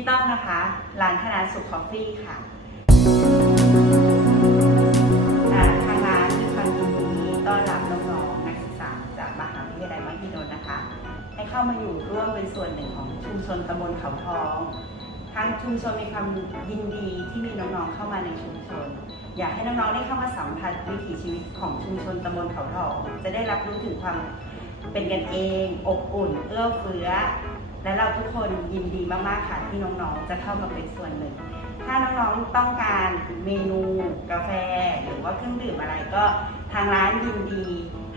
พี่ต้องนะคะ ร้านธนาสุขคอฟฟี่ค่ะทางร้านมีความยินดีต้อนรับน้องๆนักศึกษาจากมหาวิทยาลัยมหิดลนะคะ ให้เข้ามาอยู่ร่วมเป็นส่วนหนึ่งของชุมชนตำบลเขาทองทางชุมชนมีความยินดีที่มีน้องๆเข้ามาในชุมชน อยากให้น้องๆได้เข้ามาสัมผัสวิถีชีวิตของชุมชนตำบลเขาทองจะได้รับรู้ถึงความเป็นกันเอง อบอุ่น เอื้อเฟื้อ และเราทุกคนยินดีมากๆค่ะที่น้องๆ จะเข้ามาเป็นส่วนหนึ่ง ถ้าน้องๆต้องการเมนูกาแฟ หรือว่าเครื่องดื่มอะไรก็ทางร้านยินดี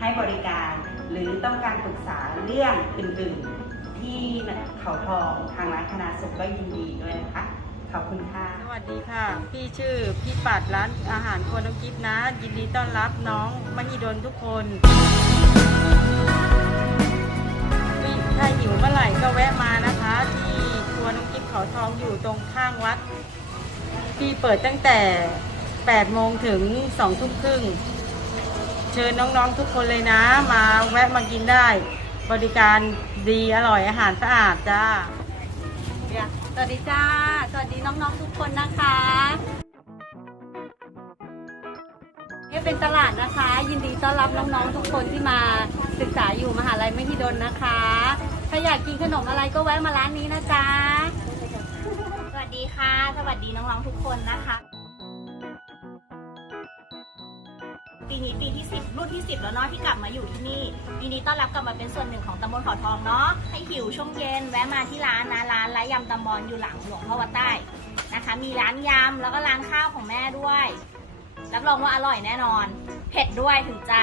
ให้บริการ หรือต้องการปรึกษาเรื่องอื่นๆ ที่เขาทองทางร้านคณะสุขก็ยินดีด้วยนะคะขอบคุณค่ะ สวัสดีค่ะ พี่ชื่อพี่ปัดร้านอาหารครัวน้องกิฟนะ ยินดีต้อนรับน้องมหิดลทุกคน ถ้าหิวเมื่อไหร่ก็แวะมานะคะ ที่ครัวน้องกิฟเขาทองอยู่ตรงข้างวัด ที่เปิดตั้งแต่8โมงถึง2ทุ่มครึ่ง เชิญน้องๆทุกคนเลยนะ มาแวะมากินได้ บริการดีอร่อยอาหารสะอาดจ้า สวัสดีจ้า สวัสดีน้องๆทุกคนนะคะ เป็นตลาดนะคะ ยินดีต้อนรับน้องๆทุกคนที่มาศึกษาอยู่มหาลัยมหิดลนะคะ ถ้าอยากกินขนมอะไรก็แวะมาร้านนี้นะจ๊ะ สวัสดีค่ะ สวัสดีน้องๆทุกคนนะคะ ปีนี้ปีที่ 10 รุ่นที่ 10 แล้วเนาะที่กลับมาอยู่ที่นี่ปีนี้ต้อนรับกลับมาเป็นส่วนหนึ่งของตำบลเขาทองเนาะให้หิวช่วงเย็นแวะมาที่ร้านนะร้านไร้ยำตำบอลอยู่หลังหลวงพ่อวัดใต้นะคะ มีร้านยำแล้วก็ร้านข้าวของแม่ด้วย รับรองว่าอร่อยแน่นอน เผ็ดด้วยถึงใจ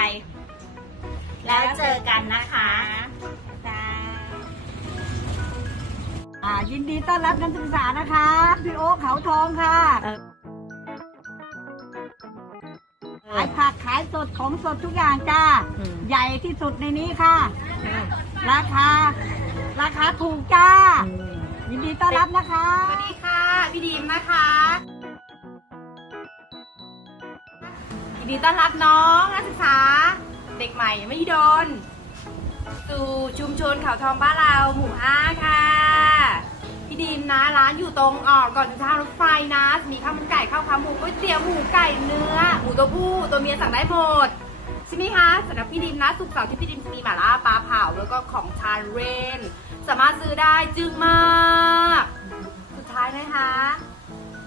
แล้วเจอกันนะคะจ้าอ่ายินดีต้อนรับนักศึกษานะคะ พี่โอ๊คเขาทองค่ะขายผักขายสดของสดทุกอย่างจ้าอืมใหญ่ที่สุดในนี้ค่ะ ราคา ราคาถูกจ้า ยินดีต้อนรับนะคะ ดีต้อนรับน้องนักศึกษา เด็กใหม่ไม่โดน สู่ชุมชนเขาทองบ้านเราหมู่ห้าค่ะ พี่ดีมนะร้านอยู่ตรงออกก่อนถึงทางรถไฟนะ มีข้าวมันไก่ข้าวขาหมูก๋วยเตี๋ยวหมูไก่เนื้อหมูตัวผู้ตัวเมียสั่งได้หมดใช่ไหมคะสำหรับพี่ดิมนะสุกเสาร์ที่พี่ดิมจะมีหม่าล่าปลาเผาแล้วก็ของทาเรน สามารถซื้อได้จึงมาก สุดท้ายนะคะ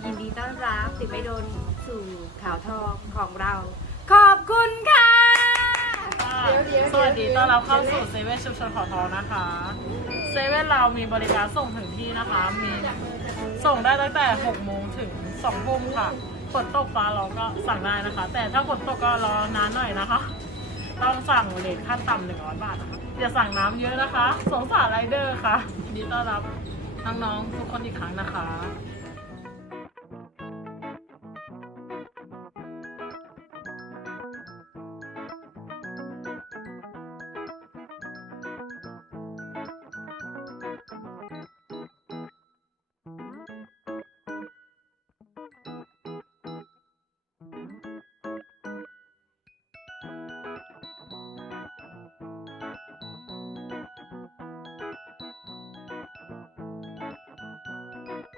ยินดีต้อนรับสิไม่โดนสู่ข่าวทองของเรา ขอบคุณค่ะ สวัสดีต้อนรับเข้าสู่เซเว่นชุมชนขอทองนะคะเซเว่นเรามีบริการส่งถึงที่นะคะ มีส่งได้ตั้งแต่6โมงถึง2ทุ่มค่ะฝนตกฟ้าเราก็สั่งได้นะคะ แต่ถ้าฝนตกก็รอนานหน่อยนะคะ ต้องสั่งเลทขั้นต่ำ100บาทนะคะอย่าสั่งน้ำเยอะนะคะ สงสารไรเดอร์ค่ะยินดีต้อนรับน้องๆทุกคนอีกครั้งนะคะ